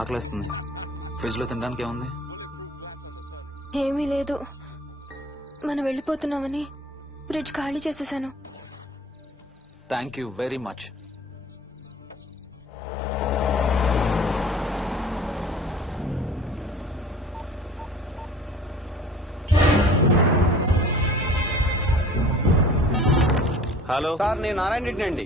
ఆకలేస్తుంది. ఫ్రిడ్జ్ లో తినడానికి ఏముంది? ఏమీ లేదు. మనం వెళ్ళిపోతున్నామని ఫ్రిడ్జ్ ఖాళీ చేసేసాను. Thank you very much. Hello sir, నేను నారాయణ రెడ్డి అండి.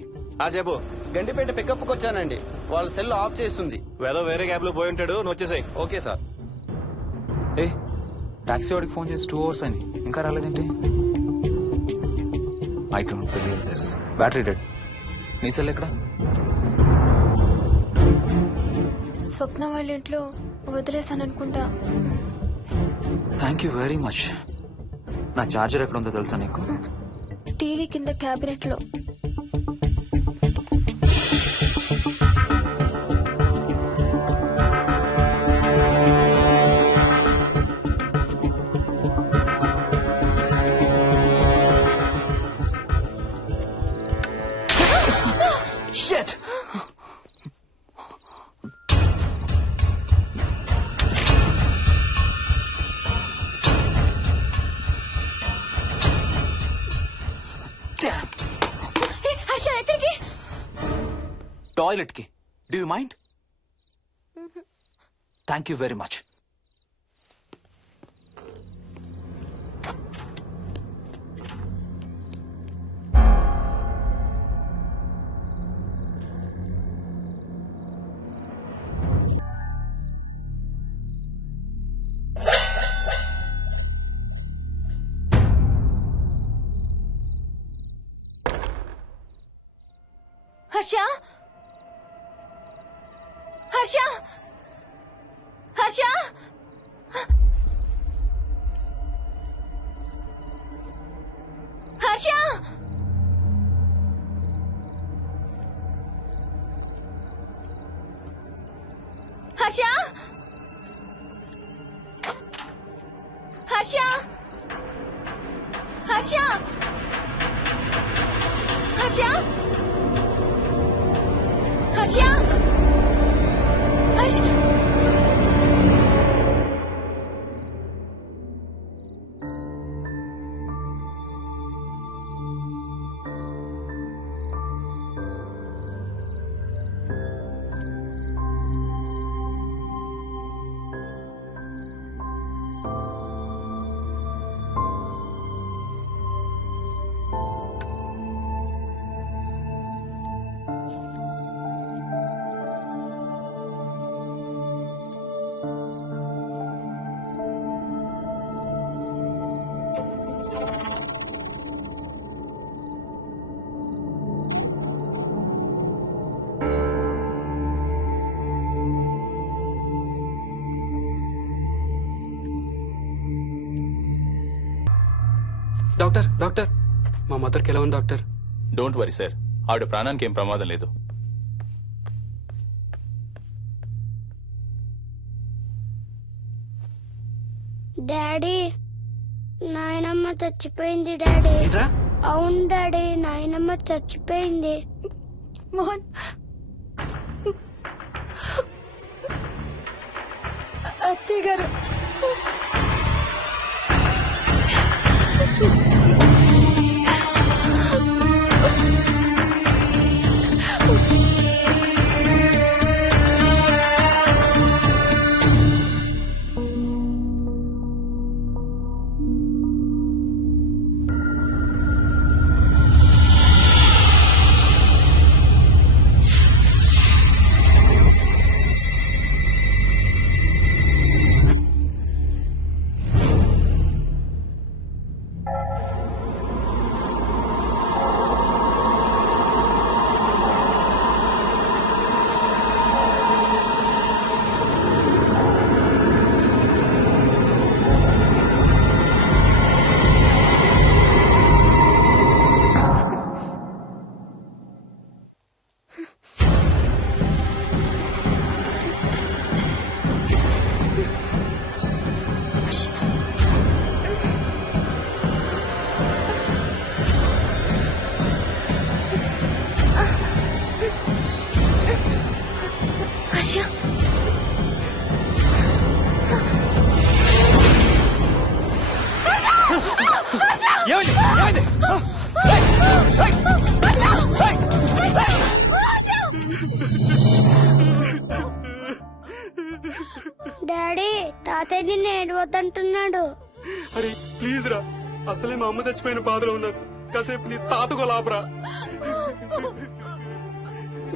చెప్పు. గండిపేట పికప్ కి వచ్చానండి. వాళ్ళ సెల్ ఆఫ్ చేస్తుంది. వేదో వేరే క్యాబ్ లో పోయి ఉంటాడు, నువ్వు వచ్చేసాయి. Okay sir. ఏ టాక్సీ వాడికి ఫోన్ చేసి 2 hours అని ఇంకా రాలేదేంటి? I don't believe this. Battery dead. నీ సెల్ ఎక్కడ? స్వప్న వాళ్ళ ఇంట్లో వదిలేసాననుకుంటా. Thank you very much. నా చార్జర్ ఎక్కడ ఉందో తెలుసా నీకు? టీవీ కింద క్యాబినెట్ లో. Shit! Damn! హర్ష ఎక్కడికి? టాయిలెట్ కి. Do you mind? Thank you very much. Harsha Harsha Harsha Harsha Harsha Harsha Harsha Harsha Harsha Harsha doctor doctor మా మదర్కి ఎలా ఉంది డాక్టర్? డోంట్ వరీ సార్, ఆవిడ ప్రాణానికి ఏం ప్రమాదం లేదు. డాడీ, నాయనమ్మ చచ్చిపోయింది డాడీ. ఏంట్రా? అవును డాడీ, నాయనమ్మ చచ్చిపోయింది. మోహన్, అత్తయ్య గారు. తాతయ్య నిన్ను ఏడవద్దంటున్నాడు. అరే ప్లీజ్ రా, అసలే మా అమ్మ చచ్చిపోయిన బాధలో ఉన్నాను. కాసేపు నీ తాతకు లాభరా.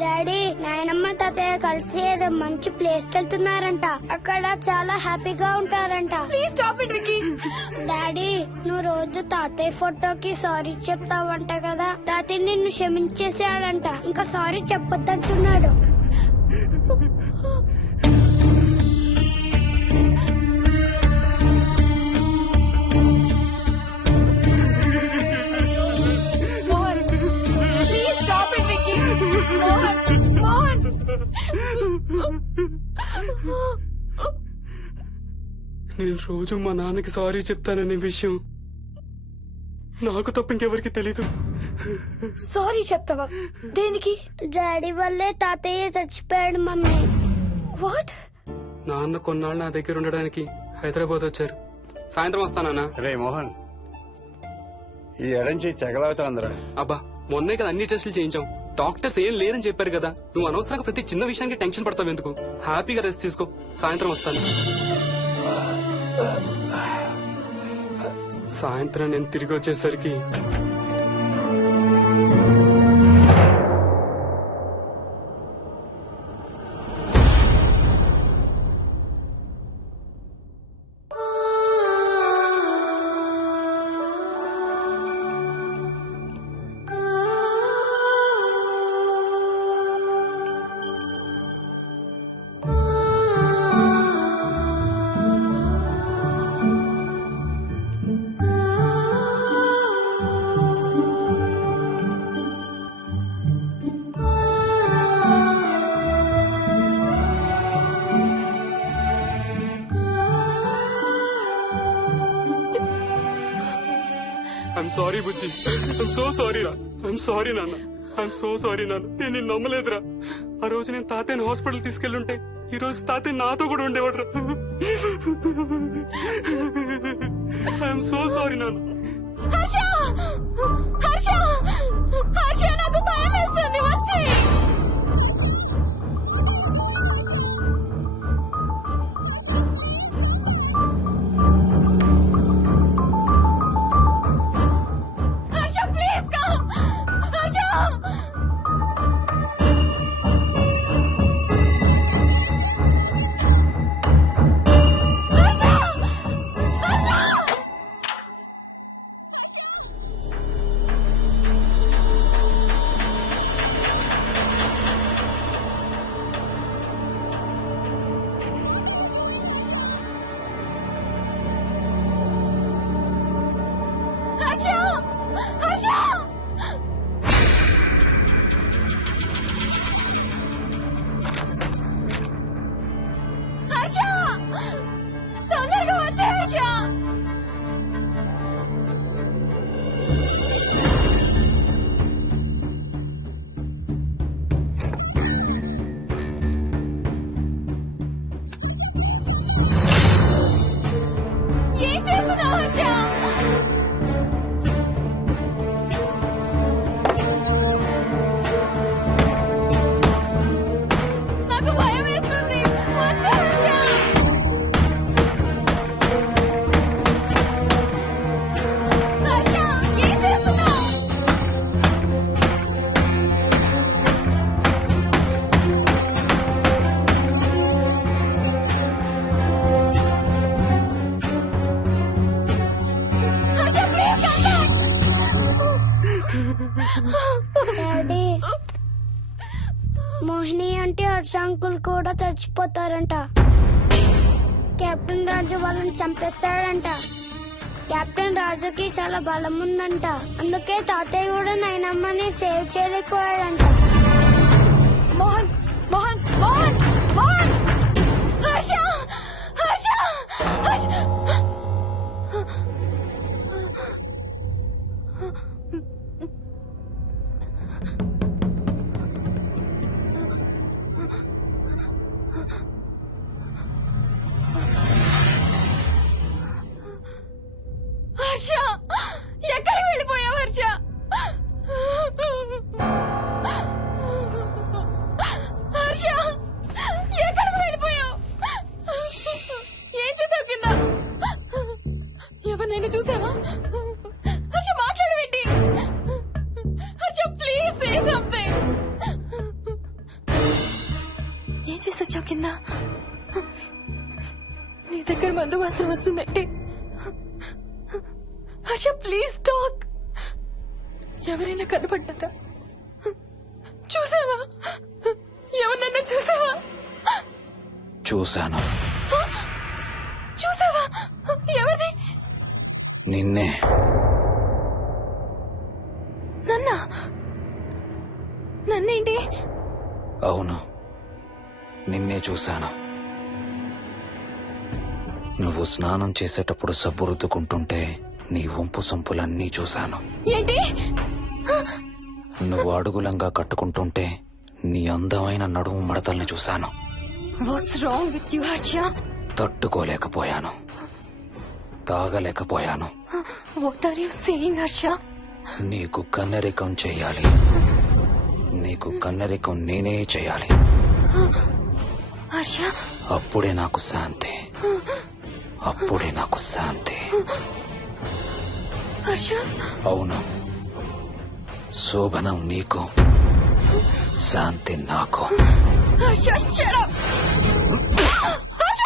డాడీ, నాయనమ్మ తాతయ్య కలిసి ఏదో మంచి ప్లేస్ కి వెళ్తున్నారంట. అక్కడ చాలా హ్యాపీగా ఉంటారంట. Please stop it Vicky. Daddy, నువ్వు రోజు తాతయ్య ఫోటోకి సారీ చెప్తావంట కదా. తాతయ్య నిన్ను క్షమించేసాడంట. ఇంకా సారీ చెప్పొద్దంటున్నాడు. Mohan, please stop it Vicky. Mohan, Mohan. నేను రోజు మా నాన్నకి సారీ చెప్తాననే విషయం నాకు తప్ప ఇంకెవరికి తెలీదు. సారీ చెప్తావా? దేనికి? డాడీ వల్లే తాతయ్య చచ్చిపోయాడు మమ్మీ. వాట్? నాన్న కొన్నాళ్ళు నా దగ్గర ఉండడానికి హైదరాబాద్ వచ్చారు. సాయంత్రం వస్తానా? రే మోహన్, ఈ ఎడం చేయి తెగలాగుతాందిరా. అబ్బా, మొన్నే కదా అన్ని టెస్టులు చేయించాం. డాక్టర్స్ ఏం లేదని చెప్పారు కదా. నువ్వు అనవసరంగా ప్రతి చిన్న విషయానికి టెన్షన్ పడతావు ఎందుకు? హ్యాపీగా రెస్ట్ తీసుకో. సాయంత్రం వస్తాను. సాయంత్రం నేను తిరిగి వచ్చేసరికి I'm sorry Bujji. I'm so sorry రా. ఐఎమ్ సారీ నాన్న. ఐఎమ్ సో సారీ నాన్న. నేను నిన్ను నమ్మలేదురా. ఆ రోజు నేను తాతయ్యని హాస్పిటల్ తీసుకెళ్ళుంటే ఈ రోజు తాతయ్య నాతో కూడా ఉండేవాడు రా. ఐఎమ్ సో సారీ నాన్న. హర్ష! హర్ష! హర్ష, నాకు భయం వేస్తుంది. వచ్చి హర్ష, ప్లీజ్ కమ్. హర్ష! హర్ష! హర్ష! హర్ష! హర్ష! హర్ష! తొందరగా వచ్చే హర్ష! ఏం చేస్తున్నావు హర్ష? నాకు భయం వేస్తుంది. వచ్చే హర్ష! హర్ష, ఏం చేస్తున్నావు? Harsha, please come back. Daddy, Mohini అంటే హర్ష అంకుల్ కూడా చచ్చిపోతారంట. కెప్టెన్ రాజు వాళ్ళని చంపేస్తాడంట. కెప్టెన్ రాజుకి చాలా బలం ఉందంట. అందుకే తాతయ్య కూడా నాయనమ్మని సేవ్ చేయలేకపోయాడంట. మోహన్, మోహన్, మోహన్, మోహన్! హర్ష! హర్ష! హర్ష! హర్ష, ఎక్కడికి వెళ్ళిపోయావు హర్ష? మంచం కింద నీ దగ్గర మందు వాసన వస్తుందంటే హర్ష ప్లీజ్ టాక్. ఎవరైనా కనపడ్డారా? చూసావా? ఎవరినన్నా చూసావా? చూశాను. చూసావా? ఎవరిని? నిన్నే. నన్నేంటి? అవును, నిన్నే చూశాను. నువ్వు స్నానం చేసేటప్పుడు సబ్బు రుద్దుకుంటుంటే నీ వంపు సొంపులన్నీ చూశాను. ఏంటి? నువ్వు అడుగులంగా కట్టుకుంటుంటే నీ అందమైన నడుము మడతల్ని చూశాను. What's wrong with you Harsha? తట్టుకోలేకపోయాను, తాగలేకపోయాను. What are you saying Harsha? నీకు కన్నరికం చెయ్యాలి. నీకు కన్నరికం నేనే చేయాలి. హర్ష అప్పుడే నాకు శాంతి. అప్పుడే నాకు శాంతి. హర్ష అవును, శోభనం నీకు, శాంతి నాకు. Harsha shut up. హర్ష